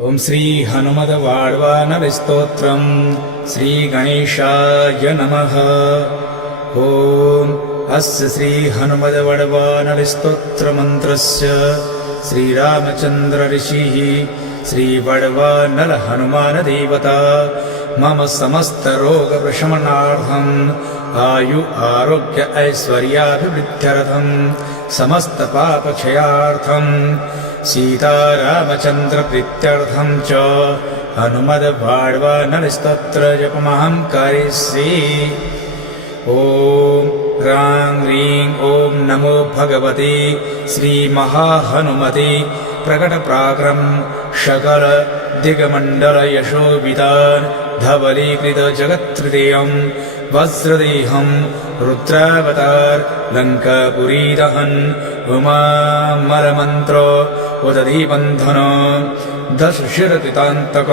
ओम श्री हनुमद्वाड्वानरस्तोत्रम् श्री गणेशाय नमः। ओम अस्य श्री हनुमद्वाड्वानरस्तोत्रमन्त्रस्य श्रीरामचन्द्र ऋषिः श्री वड्वानर हनुमान देवता मम समस्त रोग प्रशमनार्थम् आयु आरोग्य ऐश्वर्याभिवृद्ध्यर्थं समस्त पाप क्षयार्थं सीतारामचन्द्र प्रीत्यर्थं च हनुमद्वाड्वानरस्तोत्र जपमहं करिष्ये। ओम ह्रां ह्रीं ओम नमो भगवते श्री महाहनुमते प्रकट पराक्रम सकल दिग्मंडल यशोवितान धवलीकृत जगत्त्रयं वज्रदेहं रुद्रावतार लंकापुरी दहन उमामलमंत्र उदधीबंधन दशशिरकृतान्तक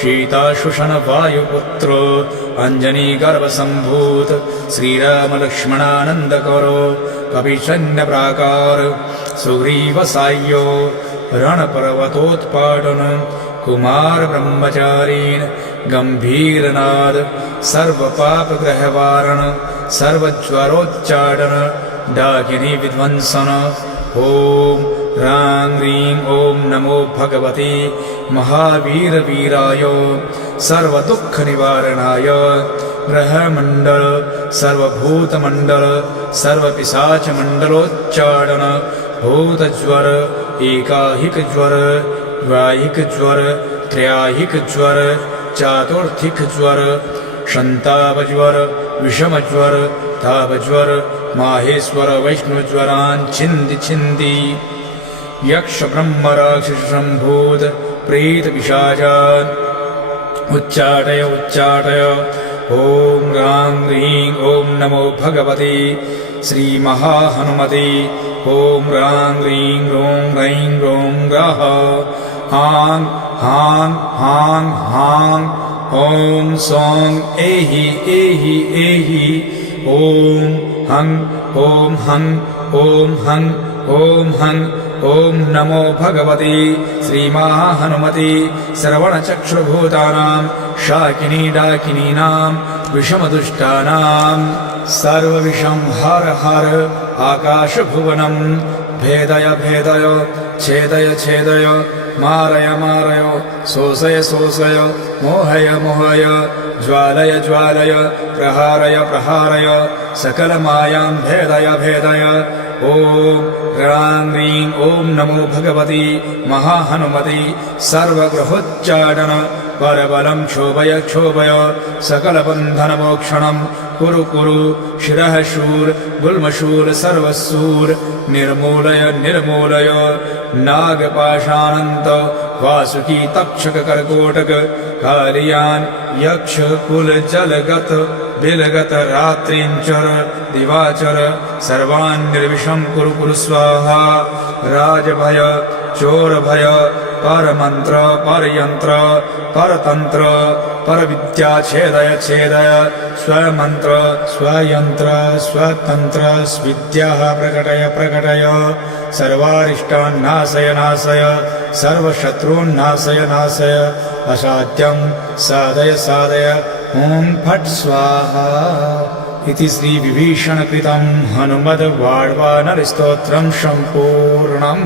शीताशुषण वायुपुत्र अंजनी गर्भसंभूत श्रीराम लक्ष्मणानंदकर कपिशल्य प्राकार सुग्रीवसाह्यो रणपर्वतोत्पाटन कुमार ब्रह्मचारीन् गंभीरनाद सर्वपापग्रहवारण सर्वज्वरोच्चाटन डाकिनी विध्वंसन। ओम ह्रां ह्रीं ओम नमो भगवते महावीरवीराय सर्वदुःखनिवारणाय ग्रहमण्डल सर्वभूतमण्डल सर्वपिशाचमण्डलोच्चाटन भूतज्वर एकाहिक ज्वर द्वाहिक ज्वर त्रयाहिक ज्वर चातुर्थिक ज्वर शन्तापज्वर विषमज्वर तापज्वर माहेश्वर वैष्णवज्वरान् छिन्ति छिन्ति यक्ष ब्रह्म राक्षस सम्भूत प्रेत पिशाचान् उच्चाटय उच्चाटय। ओम ह्रां ह्रीं ओम नमो भगवते श्री महाहनुमते ओम ह्रां ह्रीं ह्रों ह्रैं ह्रों ह्रः हां हां हां हां ओम सौं एहि एहि एहि ओम हं ओम हं ओम हं ओम हं। ओम नमो भगवते श्री महाहनुमते श्रवणचक्षुर्भूतानां शाकिनी डाकिनीनां विषमदुष्टानां सर्वविषं हर हर आकाशभुवनं भेदय भेदय छेदय छेदय मारय मारय शोषय शोषय मोहय मोहय ज्वालय ज्वालय प्रहारय प्रहारय सकलमायां भेदय भेदय। ओम ह्रां ह्रीं ओम नमो भगवते महाहनुमते सर्वग्रहोच्चाटन परबलं क्षोभय क्षोभय सकलबन्धनमोक्षणं कुरु कुरु शिरः शूर गुल्मशूर सर्वशूर निर्मूलय निर्मूलय नागपाशानन्त वासुकी तक्षक कर्कोटक कालियान यक्ष कुल जलगत बिलगत रात्रिंचर दिवाचर सर्वान् निर्विषं कुरु कुरु स्वाहा। राजभय चोरभय परमंत्र परयंत्र परतंत्र परविद्या छेदय छेदय स्वमंत्र स्वयंत्र स्वतंत्र स्विद्या प्रकटय प्रकटय सर्वारिष्टान् नाशय नाशय सर्वशत्रून् नाशय नाशय असाध्यं साधय साधय। ओम फट् स्वाहा इति श्री विभीषण कृतं हनुमद्वाड्वानरस्तोत्रं सम्पूर्णम्।